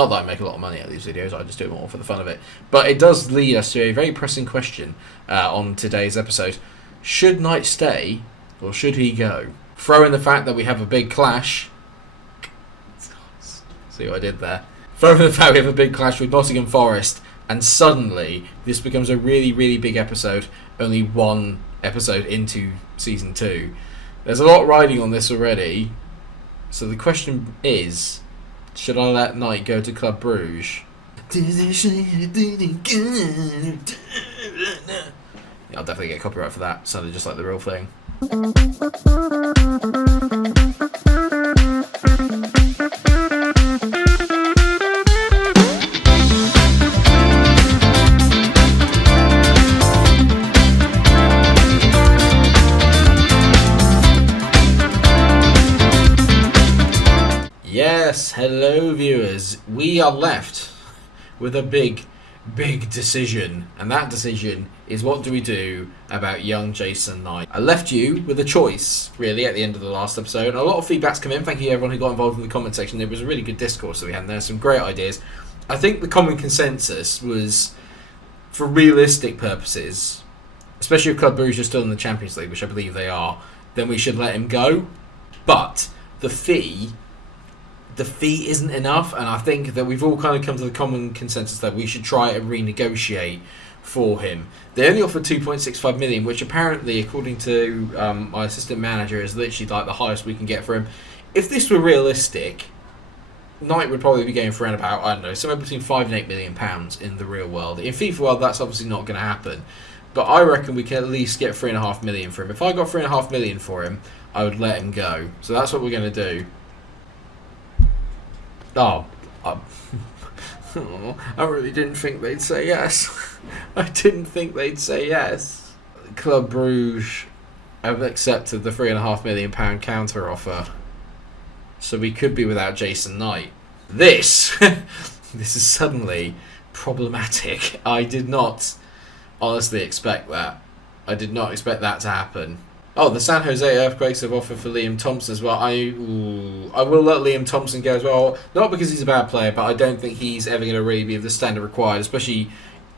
Not that I make a lot of money out of these videos, I just do it more for the fun of it. But it does lead us to a very pressing question on today's episode. Should Knight stay, or should he go? Throw in the fact that we have a big clash. See what I did there? Throw in the fact we have a big clash with Nottingham Forest, and suddenly this becomes a really, really big episode, only one episode into Season 2. There's a lot riding on this already, so the question is, should I let Knight go to Club Bruges? Yeah, I'll definitely get copyright for that, sounded just like the real thing. Yes, hello viewers. We are left with a big decision, and that decision is, what do we do about young Jason Knight? I left you with a choice, really, at the end of the last episode. A lot of feedback's come in. Thank you everyone who got involved in the comment section. It was a really good discourse that we had there. Some great ideas. I think the common consensus was, for realistic purposes, especially if Club Bruges are still in the Champions League, which I believe they are, then we should let him go. But the fee isn't enough, and I think that we've all kind of come to the common consensus that we should try and renegotiate for him. They only offered 2.65 million, which apparently, according to my assistant manager, is literally like the highest we can get for him. If this were realistic, Knight would probably be going for around about, I don't know, somewhere between £5 and £8 million in the real world. In FIFA world, that's obviously not going to happen, but I reckon we can at least get £3.5 million for him. If I got £3.5 million for him, I would let him go. So that's what we're going to do. I really didn't think they'd say yes. I didn't think they'd say yes. Club Bruges have accepted the £3.5 million counter offer, so we could be without Jason Knight. This is suddenly problematic. I did not honestly expect that. I did not expect that to happen. Oh, the San Jose Earthquakes have offered for Liam Thompson as well. I will let Liam Thompson go as well. Not because he's a bad player, but I don't think he's ever going to really be of the standard required, especially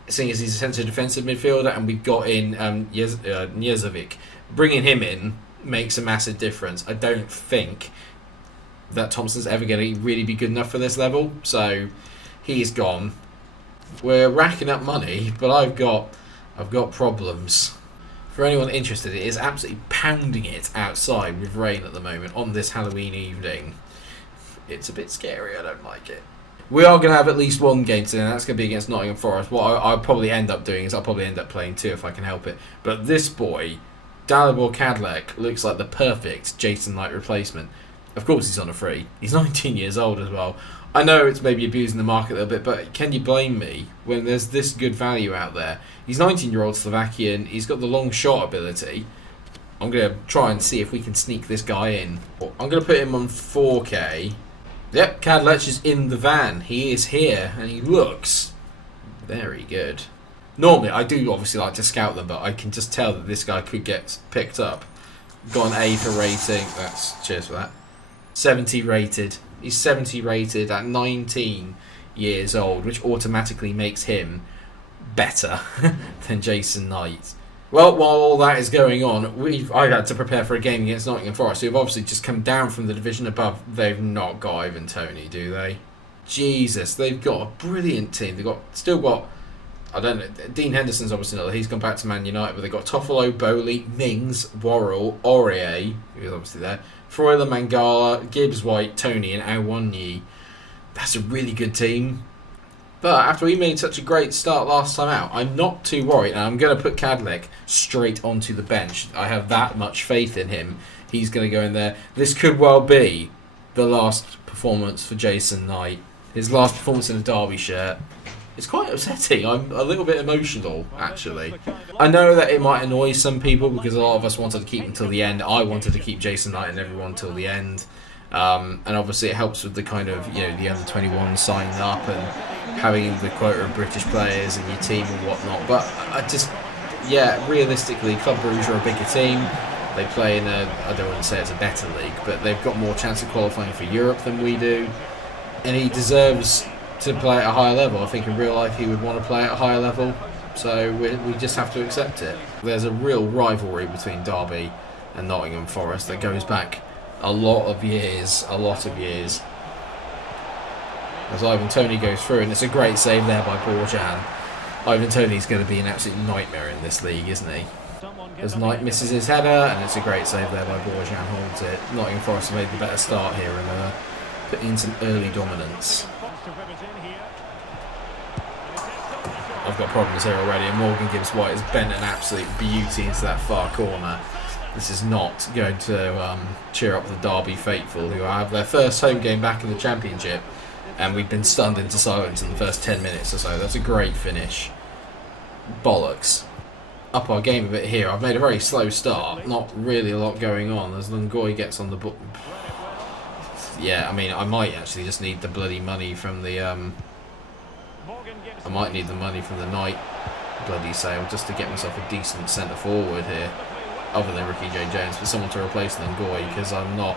seeing as he's a centre defensive midfielder and we've got in Njezovic. Bringing him in makes a massive difference. I don't think that Thompson's ever going to really be good enough for this level, so he's gone. We're racking up money, but I've got problems. For anyone interested, it is absolutely pounding it outside with rain at the moment on this Halloween evening. It's a bit scary, I don't like it. We are going to have at least one game today, and that's going to be against Nottingham Forest. What I'll probably end up doing is I'll probably end up playing two if I can help it. But this boy, Dalibor Kadlec, looks like the perfect Jason Knight replacement. Of course he's on a free. He's 19 years old as well. I know it's maybe abusing the market a little bit, but can you blame me when there's this good value out there? He's 19-year-old Slovakian. He's got the long shot ability. I'm going to try and see if we can sneak this guy in. I'm going to put him on 4K. Yep, Kadlec is in the van. He is here, and he looks very good. Normally, I do obviously like to scout them, but I can just tell that this guy could get picked up. Got an A for rating. Cheers for that. 70 rated. He's 70 rated at 19 years old, which automatically makes him better than Jason Knight. Well, while all that is going on, I've had to prepare for a game against Nottingham Forest, who've obviously just come down from the division above. They've not got Ivan Toney, do they? Jesus, they've got a brilliant team. They've still got, I don't know, Dean Henderson's obviously not there. He's gone back to Man United, but they've got Toffolo, Bowley, Mings, Worrell, Aurier, who's obviously there, Freuler, Mangala, Gibbs, White, Toney, and Awonyi. That's a really good team. But after we made such a great start last time out, I'm not too worried. And I'm going to put Kadlec straight onto the bench. I have that much faith in him. He's going to go in there. This could well be the last performance for Jason Knight. His last performance in a Derby shirt. It's quite upsetting. I'm a little bit emotional, actually. I know that it might annoy some people because a lot of us wanted to keep him till the end. I wanted to keep Jason Knight and everyone till the end. And obviously it helps with the kind of, the under-21 signing up and having the quota of British players in your team and whatnot. But realistically, Club Bruges are a bigger team. They play in I don't want to say it's a better league, but they've got more chance of qualifying for Europe than we do. And he deserves to play at a higher level. I think in real life he would want to play at a higher level. So we just have to accept it. There's a real rivalry between Derby and Nottingham Forest that goes back a lot of years. As Ivan Toney goes through, and it's a great save there by Borjan. Ivan Toney's going to be an absolute nightmare in this league, isn't he? As Knight misses his header, and it's a great save there by Borjan, holds it. Nottingham Forest have made the better start here and putting in some early dominance. I've got problems here already, and Morgan Gibbs-White has bent an absolute beauty into that far corner. This is not going to cheer up the Derby faithful, who have their first home game back in the Championship, and we've been stunned into silence in the first 10 minutes or so. That's a great finish. Bollocks. Up our game a bit here. I've made a very slow start. Not really a lot going on as Lungoy gets on the ball. Yeah, I mean, I might actually just need the bloody money from the... I might need the money from the Knight bloody sale just to get myself a decent centre forward here. Other than Ricky J. Jones, for someone to replace Lungoy, because I'm not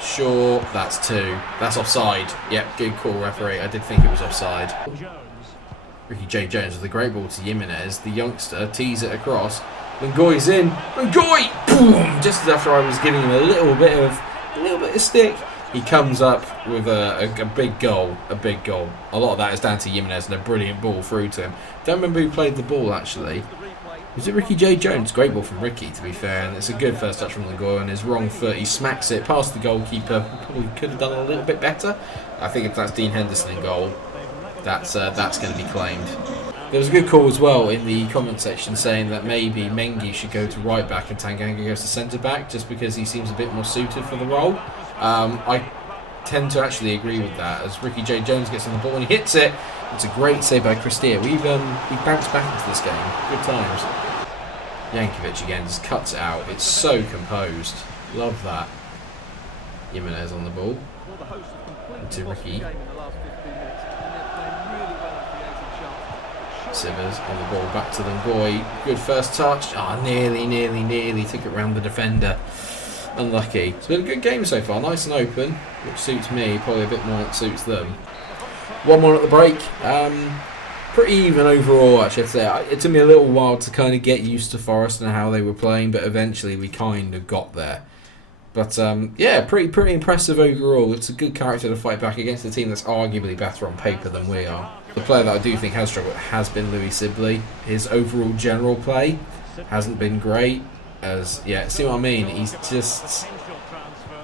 sure. That's 2. That's offside. Yep, good call, referee. I did think it was offside. Ricky J. Jones with a great ball to Jimenez. The youngster tees it across. Lungoy's in. Lungoy! Boom! Just after I was giving him a little bit of stick, he comes up with a big goal. A big goal. A lot of that is down to Jimenez and a brilliant ball through to him. Don't remember who played the ball actually. Was it Ricky J. Jones? Great ball from Ricky, to be fair, and it's a good first touch from Lungoy on his wrong foot. He smacks it past the goalkeeper. Probably could have done a little bit better. I think if that's Dean Henderson in goal, that's going to be claimed. There was a good call as well in the comment section saying that maybe Mengi should go to right back and Tanganga goes to centre back just because he seems a bit more suited for the role. I tend to actually agree with that as Ricky J. Jones gets on the ball and he hits it. It's a great save by Christia. We've bounced back into this game. Good times. Jankovic again just cuts it out. It's so composed. Love that. Jimenez on the ball. Into Ricky. Sivers on the ball back to Lungoy. Good first touch. Nearly took it round the defender. Unlucky. It's been a good game so far. Nice and open, which suits me. Probably a bit more than suits them. 1-1 at the break. Pretty even overall, actually, I'd say. It took me a little while to kind of get used to Forest and how they were playing, but eventually we kind of got there. But yeah, pretty impressive overall. It's a good character to fight back against a team that's arguably better on paper than we are. The player that I do think has struggled has been Louis Sibley. His overall general play hasn't been great. See what I mean? He's just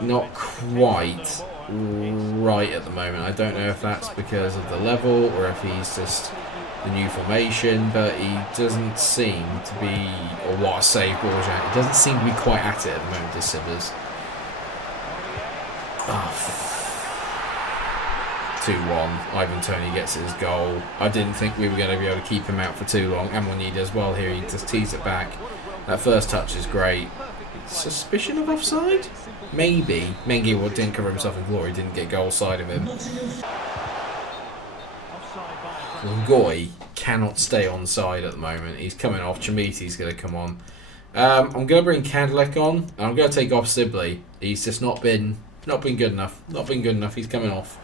not quite right at the moment. I don't know if that's because of the level or if he's just the new formation, but he doesn't seem to be, or what a save, Borjan. He doesn't seem to be quite at it at the moment, this Siblers. 2-1. Ivan Toney gets his goal. I didn't think we were going to be able to keep him out for too long. Amonide as well here. He just tees it back. That first touch is great. Suspicion of offside? Maybe. Mengi didn't cover himself in glory. Didn't get goal side of him. Lungoy cannot stay on side at the moment. He's coming off. Chamiti's going to come on. I'm going to bring Cadillac on. I'm going to take off Sibley. He's just not been good enough. Not been good enough. He's coming off.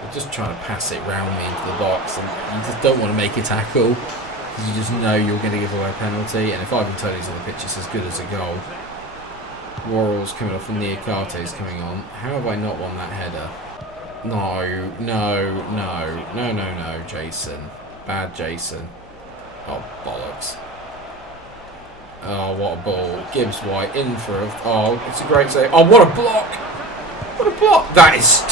They're just trying to pass it round me into the box, and you just don't want to make a tackle. You just know you're going to give away a penalty, and if Ivan Toney's on the pitch, it's as good as a goal. Worrell's coming off and Niakarte's coming on. How have I not won that header? No, Jason. Bad Jason. Oh, bollocks. Oh, what a ball. Gibbs-White in for a... Oh, it's a great save. Oh, what a block! What a block! That is...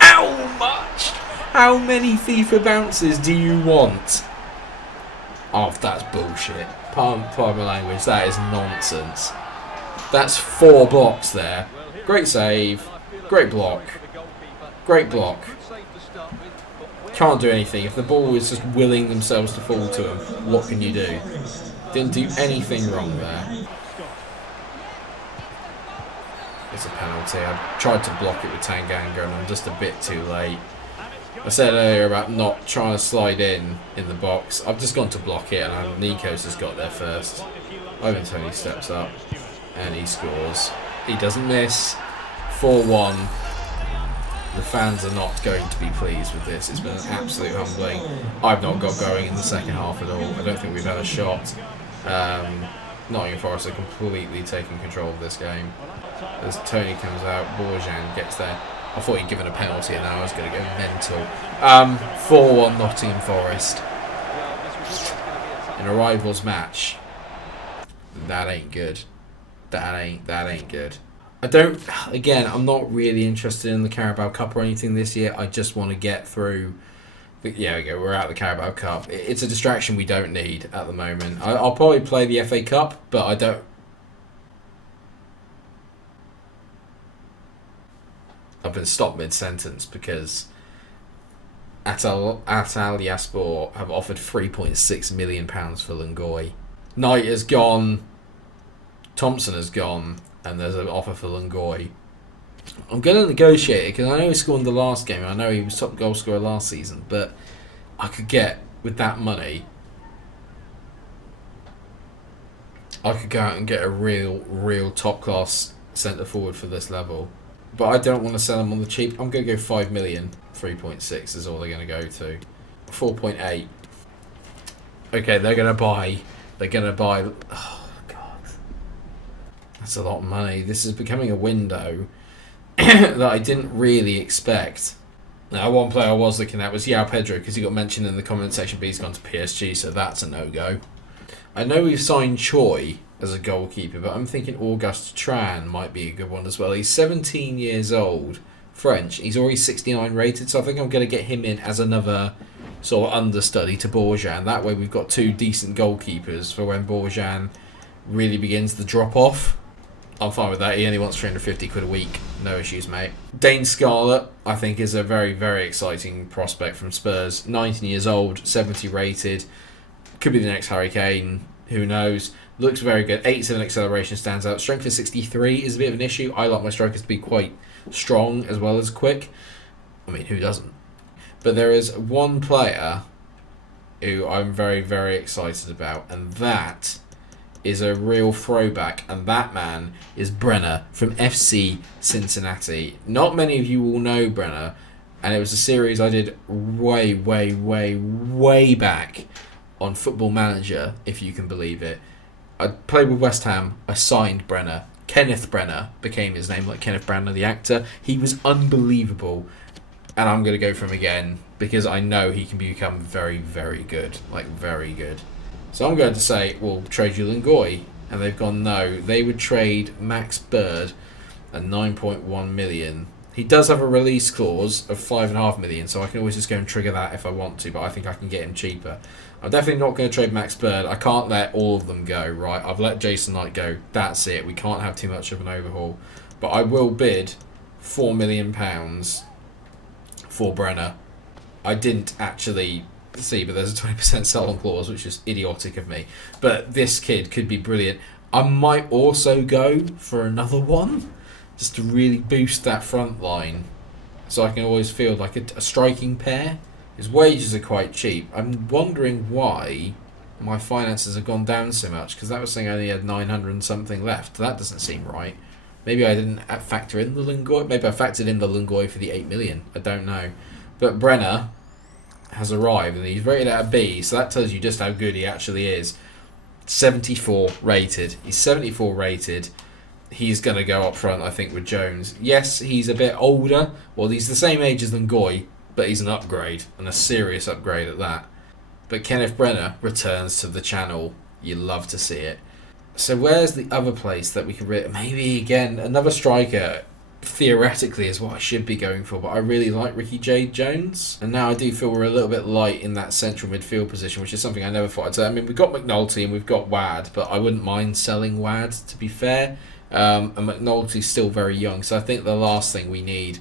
How much? How many FIFA bounces do you want? Oh, that's bullshit. Pardon my language. That is nonsense. That's 4 blocks there. Great save. Great block. Great block. Can't do anything. If the ball is just willing themselves to fall to him, what can you do? Didn't do anything wrong there. It's a penalty. I tried to block it with Tanganga and I'm just a bit too late. I said earlier about not trying to slide in the box. I've just gone to block it and Nikos has got there first. Ivan Toney steps up and he scores. He doesn't miss. 4-1. The fans are not going to be pleased with this. It's been an absolute humbling. I've not got going in the second half at all. I don't think we've had a shot. Nottingham Forest are completely taking control of this game. As Tony comes out, Borjan gets there. I thought he'd given a penalty and now I was going to go mental. 4-1 Nottingham Forest. In a rivals match. That ain't good. That ain't good. I'm not really interested in the Carabao Cup or anything this year. I just want to get through. Yeah, okay, we're out of the Carabao Cup. It's a distraction we don't need at the moment. I'll probably play the FA Cup, but I don't. I've been stopped mid-sentence because Al Yaspor have offered £3.6 million for Lungoy. Knight has gone. Thompson has gone. And there's an offer for Lungoy. I'm going to negotiate it because I know he scored in the last game. I know he was top goal scorer last season. But I could get, with that money, I could go out and get a real top-class centre-forward for this level. But I don't want to sell him on the cheap. I'm going to go 5 million. 3.6 is all they're going to go to. 4.8. Okay, they're going to buy. Oh, that's a lot of money. This is becoming a window that I didn't really expect. Now, one player I was looking at was João Pedro because he got mentioned in the comment section, but he's gone to PSG, so that's a no-go. I know we've signed Choi as a goalkeeper, but I'm thinking Auguste Tran might be a good one as well. He's 17 years old, French. He's already 69 rated, so I think I'm going to get him in as another sort of understudy to Borjan. That way we've got two decent goalkeepers for when Borjan really begins the drop-off. I'm fine with that. He only wants 350 quid a week. No issues, mate. Dane Scarlett, I think, is a very, very exciting prospect from Spurs. 19 years old, 70 rated. Could be the next Harry Kane. Who knows? Looks very good. 87 acceleration stands out. Strength of 63 is a bit of an issue. I like my strikers to be quite strong as well as quick. I mean, who doesn't? But there is one player who I'm very, very excited about, and that is a real throwback, and that man is Brenner from FC Cincinnati. Not many of you will know Brenner, and it was a series I did way back on Football Manager, if you can believe it. I played with West Ham, I signed Brenner. Kenneth Brenner became his name, like Kenneth Branagh, the actor. He was unbelievable, and I'm going to go for him again, because I know he can become very, very good. Like, very good. So I'm going to say, we'll trade you Lungoy. And they've gone, no. They would trade Max Bird at 9.1 million. He does have a release clause of 5.5 million, so I can always just go and trigger that if I want to, but I think I can get him cheaper. I'm definitely not going to trade Max Bird. I can't let all of them go, right? I've let Jason Knight go. That's it. We can't have too much of an overhaul. But I will bid £4 million for Brenner. I didn't actually see, but there's a 20% sell-on clause, which is idiotic of me. But this kid could be brilliant. I might also go for another one, just to really boost that front line, so I can always feel like a striking pair. His wages are quite cheap. I'm wondering why my finances have gone down so much, because that was saying I only had 900 and something left. That doesn't seem right. Maybe I didn't factor in the Lungoy. Maybe I factored in the Lungoy for the 8 million. I don't know. But Brenner has arrived, and he's rated at a B, so that tells you just how good he actually is. 74 rated. He's 74 rated. He's going to go up front, I think, with Jones. Yes, he's a bit older. Well, he's the same age as Lungoy, but he's an upgrade, and a serious upgrade at that. But Kenneth Brenner returns to the channel. You love to see it. So where's the other place that we could... Maybe, again, another striker, theoretically, is what I should be going for, but I really like Ricky J. Jones. And now I do feel we're a little bit light in that central midfield position, which is something I never thought I'd say. I mean, we've got McNulty and we've got Wad, but I wouldn't mind selling Wad, to be fair. And McNulty's still very young, so I think the last thing we need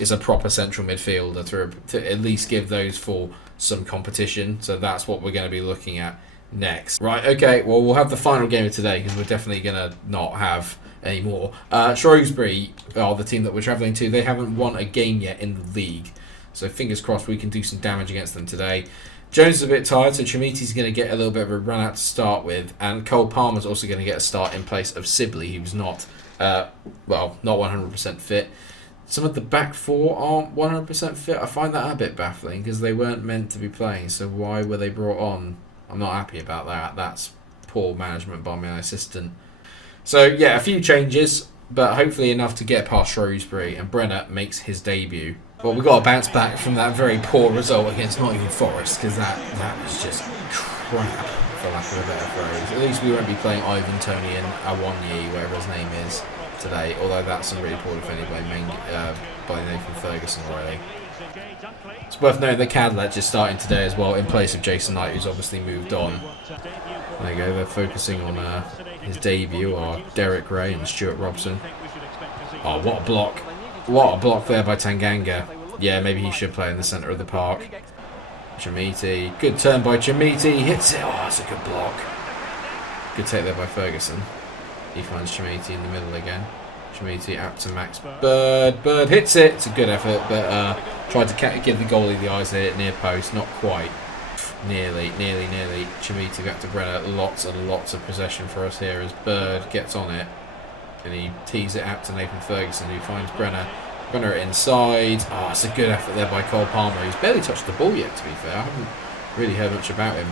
is a proper central midfielder to at least give those four some competition. So that's what we're going to be looking at next. Right, okay, well, we'll have the final game of today, because we're definitely going to not have any more. Shrewsbury are the team that we're travelling to. They haven't won a game yet in the league, so fingers crossed we can do some damage against them today. Jones is a bit tired, so Trimiti's going to get a little bit of a run out to start with, and Cole Palmer's also going to get a start in place of Sibley, who's not 100% fit. Some of the back four aren't 100% fit. I find that a bit baffling because they weren't meant to be playing. So why were they brought on? I'm not happy about that. That's poor management by my assistant. So yeah, a few changes, but hopefully enough to get past Shrewsbury. And Brenner makes his debut. Well, we've got to bounce back from that very poor result against Nottingham Forest because that was just crap, for lack of a better phrase. At least we won't be playing Ivan Tony and Awonyi, whatever his name is, today. Although that's some really poor defending by Nathan Ferguson already. It's worth noting that Cadillac is starting today as well in place of Jason Knight, who's obviously moved on. There you go, they're focusing on his debut are Derek Ray and Stuart Robson. Oh, what a block. What a block there by Tanganga. Yeah, maybe he should play in the centre of the park. Jamiti. Good turn by Jamiti. Hits it. Oh, that's a good block. Good take there by Ferguson. He finds Jamiti in the middle again. Jamiti out to Max Bird. Bird hits it. It's a good effort, but tried to give the goalie the eyes there near post. Not quite. Nearly. Jamiti back to Brenner. Lots and lots of possession for us here as Bird gets on it. And he tees it out to Nathan Ferguson, who finds Brenner. Brenner inside. Oh, it's a good effort there by Cole Palmer, who's barely touched the ball yet, to be fair. I haven't really heard much about him.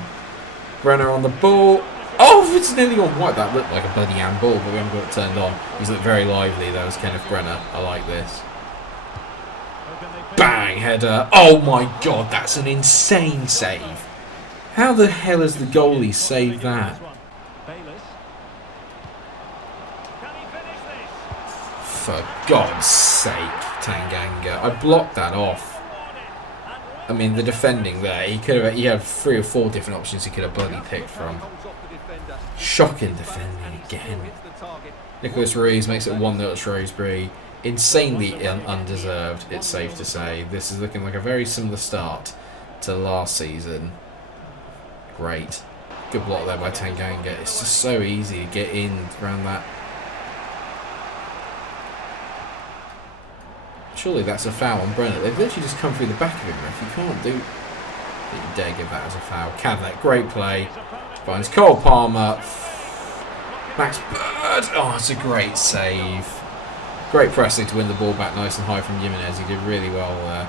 Brenner on the ball. Oh, it's nearly gone white. That looked like a bloody handball, but we haven't got it turned on. He's looked very lively, though, as Kenneth Brenner. I like this. Bang, header. Oh, my God, that's an insane save. How the hell has the goalie saved that? For God's sake, Tanganga. I blocked that off. I mean, the defending there, he had 3 or 4 different options he could have bloody picked from. Shocking defending again. Nicholas Ruiz makes it 1-0 at Shrewsbury. Insanely undeserved, it's safe to say. This is looking like a very similar start to last season. Great. Good block there by Tanganga. It's just so easy to get in around that. Surely that's a foul on Brenner. They've literally just come through the back of him, ref. You can't do... You dare give that as a foul. Cadillac, great play. Finds Cole Palmer. Max Bird. Oh, it's a great save. Great pressing to win the ball back nice and high from Jimenez. He did really well there.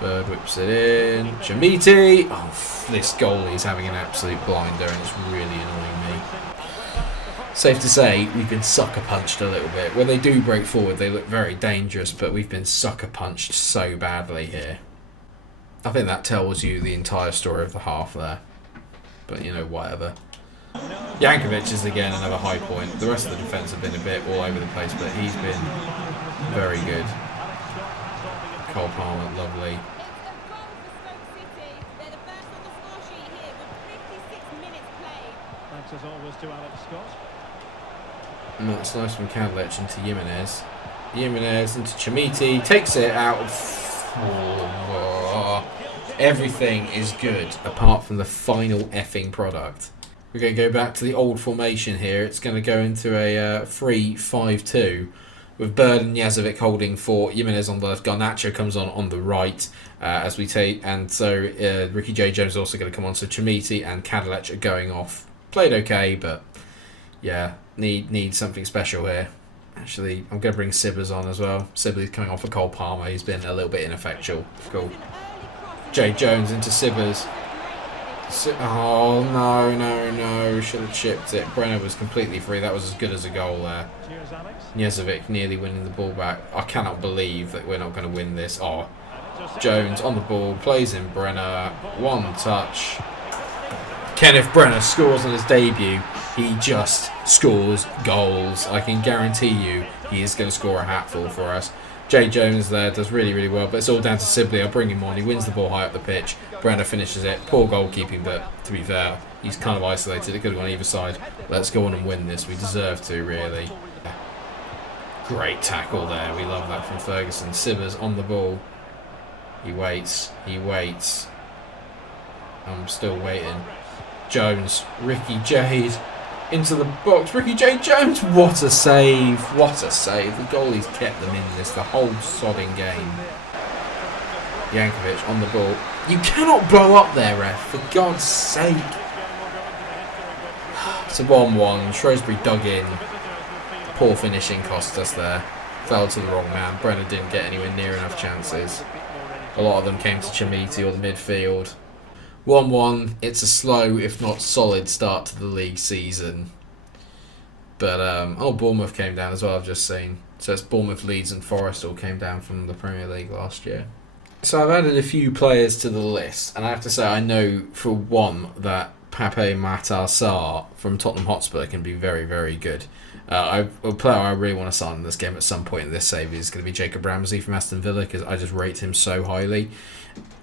Bird whips it in. Jamiti. Oh, this goalie is having an absolute blinder and it's really annoying me. Safe to say, we've been sucker punched a little bit. When they do break forward, they look very dangerous, but we've been sucker punched so badly here. I think that tells you the entire story of the half there. But, you know, whatever. Jankovic is again another high point. The rest of the defence have been a bit all over the place, but he's been very good. Cole Palmer, lovely. Thanks as always to Alex Scott. And that's nice from Cadillac into Jimenez. Jimenez into Chamiti. Takes it out. Everything is good apart from the final effing product. We're going to go back to the old formation here. It's going to go into a 3-5-2 with Bird and Yazovic holding for Jimenez on the left. Garnacho comes on the right as we take. And so Ricky J. Jones is also going to come on. So Chamiti and Cadillac are going off. Played okay, but yeah, need something special here. Actually, I'm going to bring Sibbers on as well. Sibbers coming off for Cole Palmer. He's been a little bit ineffectual. Cool. J. Jones into Sibbers. Oh, no. Should have chipped it. Brenner was completely free. That was as good as a goal there. Njezovic nearly winning the ball back. I cannot believe that we're not going to win this. Oh, Jones on the ball. Plays in Brenner. One touch. Kenneth Brenner scores on his debut. He just scores goals. I can guarantee you he is going to score a hatful for us. Jay Jones there does really, really well, but it's all down to Sibley. I'll bring him on. He wins the ball high up the pitch. Brenner finishes it. Poor goalkeeping, but to be fair, he's kind of isolated. It could have gone either side. Let's go on and win this. We deserve to, really. Great tackle there. We love that from Ferguson. Sibbers on the ball. He waits. I'm still waiting. Jones. Ricky Jade. Into the box. Ricky J. Jones. What a save. What a save. The goalie's kept them in this the whole sodding game. Jankovic on the ball. You cannot blow up there, ref. For God's sake. It's a 1-1. Shrewsbury dug in. Poor finishing cost us there. fell to the wrong man. Brenner didn't get anywhere near enough chances. A lot of them came to Chamiti or the midfield. 1-1, it's a slow, if not solid, start to the league season. But, Bournemouth came down as well, I've just seen. So it's Bournemouth, Leeds and Forest all came down from the Premier League last year. So I've added a few players to the list, and I have to say I know for one that Pape Matar Sarr from Tottenham Hotspur can be very, very good. A player I really want to sign in this game at some point in this save is going to be Jacob Ramsey from Aston Villa, because I just rate him so highly.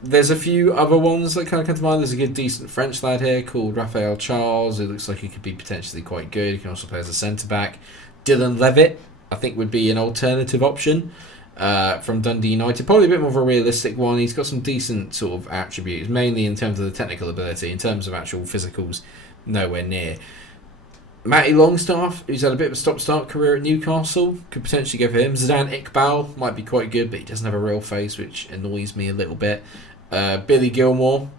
There's a few other ones that kind of come to mind. There's a good, decent French lad here called Raphael Charles, who looks like he could be potentially quite good. He can also play as a centre-back. Dylan Levitt, I think, would be an alternative option from Dundee United. Probably a bit more of a realistic one. He's got some decent sort of attributes, mainly in terms of the technical ability. In terms of actual physicals, nowhere near. Matty Longstaff, who's had a bit of a stop-start career at Newcastle, could potentially go for him. Zidane Iqbal might be quite good, but he doesn't have a real face, which annoys me a little bit. Billy Gilmore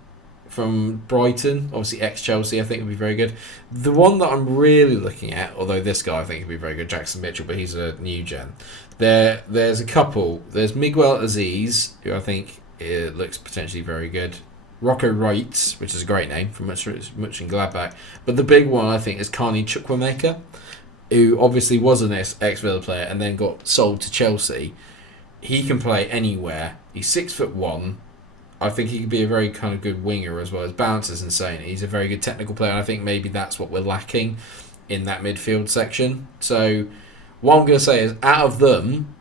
from Brighton, obviously ex-Chelsea, I think would be very good. The one that I'm really looking at, although this guy I think would be very good, Jackson Mitchell, but he's a new gen. There's a couple. There's Miguel Aziz, who I think looks potentially very good. Rocco Wright, which is a great name from Mönchengladbach. But the big one, I think, is Carney Chukwuemeka, who obviously was an ex-Villa player and then got sold to Chelsea. He can play anywhere. He's 6'1". I think he could be a very kind of good winger as well. His balance is insane. He's a very good technical player, and I think maybe that's what we're lacking in that midfield section. So what I'm going to say is, out of them,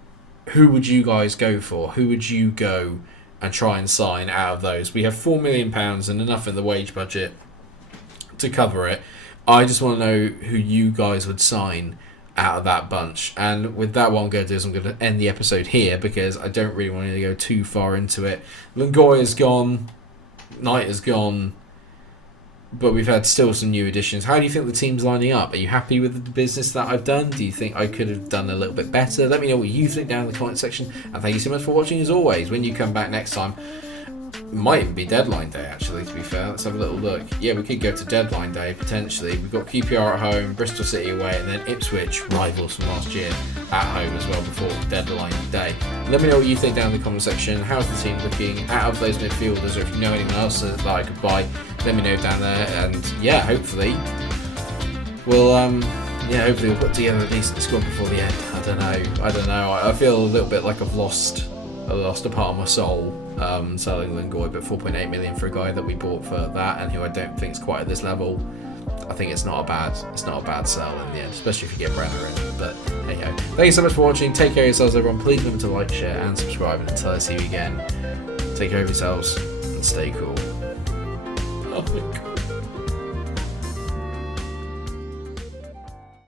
who would you guys go for? Who would you go and try and sign out of those? We have £4 million and enough in the wage budget to cover it. I just want to know who you guys would sign out of that bunch. And with that, what I'm going to do is I'm going to end the episode here, because I don't really want to go too far into it. Longoya's gone, Knight is gone, but we've had still some new additions. How do you think the team's lining up? Are you happy with the business that I've done? Do you think I could have done a little bit better? Let me know what you think down in the comment section. And thank you so much for watching as always. When you come back next time, it might even be deadline day actually, to be fair. Let's have a little look. Yeah, we could go to deadline day potentially. We've got QPR at home, Bristol City away, and then Ipswich, rivals from last year, at home as well before deadline day. Let me know what you think down in the comment section. How's the team looking out of those midfielders, or if you know anyone else that I could buy, let me know down there. And yeah, hopefully we'll put together a decent squad before the end. I don't know. I feel a little bit like I've lost a part of my soul selling Longoy, but 4.8 million for a guy that we bought for that and who I don't think is quite at this level. I think it's not a bad sell in the end, especially if you get Brenner in. But hey ho. Thank you so much for watching. Take care of yourselves, everyone. Please remember to like, share and subscribe, and until I see you again, take care of yourselves and stay cool. Oh my God.